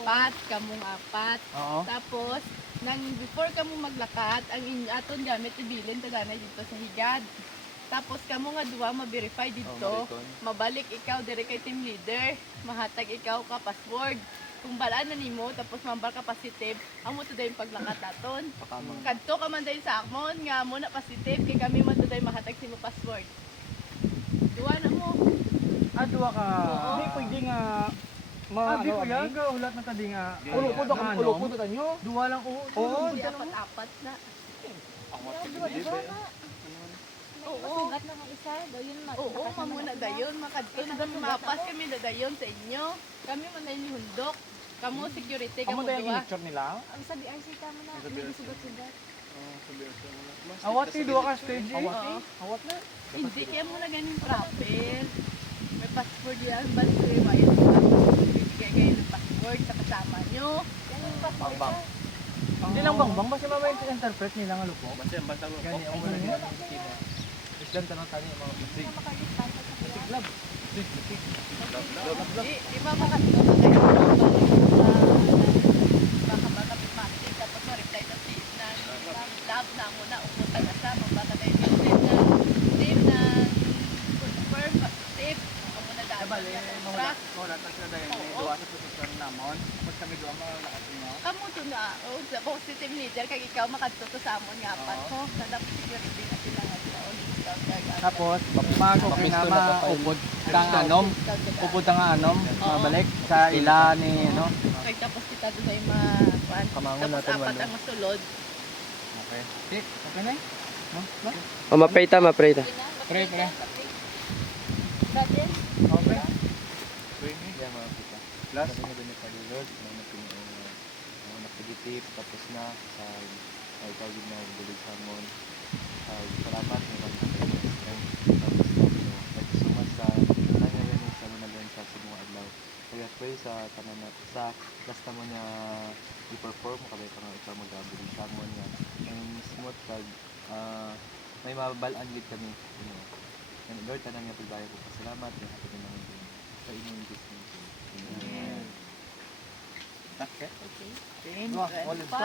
apat, kamong apat. Oo. Tapos, nang before kamo maglakat, ang aton gamit ibilin tagana dito sa higad. Tapos kamo nga duwa ma-verify dito. Mabalik ikaw dire kay team leader. Mahatag ikaw ka password. Kung balaan na nimo tapos mambar ka positive, amo to yung paglakat aton. Kadto ka man dahil sa akmon nga mo na positive kay kami man to mahatag simo password. Duwa na mo. Duwa ka. Oo. Hindi pwede nga Abi ko yan, ulat na tadi nga. Ulo po to tanyo. Duwa lang ko. Oo. Di apat-apat na. Oo. Masugat na ng isa, daw yun Oo, mamuna dayon, makadto na mapas kami na dayon sa inyo. Kami man na hundok. Kamo security Amo kamo dahil duwa. picture nila. Ang sabi RC ka mo na, may sugat-sugat. Awat ti duwa ka stage. Oo. Awat na. Hindi kaya mo na ganing proper. May passport yan, balik ko yung bayad ko. Bibigay kayo ng passport sa kasama nyo. Yan yung passport Bang. ka. Hindi lang bang basta mamay interpret nila nga lupo. Basta yung basta Gani ang wala niya. Isdan tanong tani mga Hindi ka makalitan sa sakya. Di ba makadto ka kayo baka pipati tapos ma-reply sa lab na mo na upunta ka sa mabaka tayo team na confirm positive kamo na dahil Mawala ta sila dahil may duwa sa posisyon namon. Pag kami duwa malakas niyo. kamo to na sa positive leader kag ikaw makadto to sa amon nga apat ko sa dapat security na sila nga sila Tapos bago kay na maupod kang anom, upod ang anom, mabalik sa ila ni ano. kay tapos kita doon ay Kamangon tapos natin, apat walo. ang masulod. Okay. Okay na? No? Ba? Maprita. Pre. Brother, Okay. Yeah, mga kita. Last na din palulod, mga napagitip tapos na sa ay tawag na bulig hamon. Salamat ng mga tapos thank you so much sa nangyayari sa mga sa mga adlaw. Kaya pray sa tanan na sa last mo niya i-perform kabay pa nga ikaw mag-bulig hamon niya. And smooth pag may mababalaan gid kami. And Lord, tanan nga pagbayo ko. Pasalamat yung happy din namin din. Sa inyong business. Amen. Okay. Okay. 10, Wow, all is 5.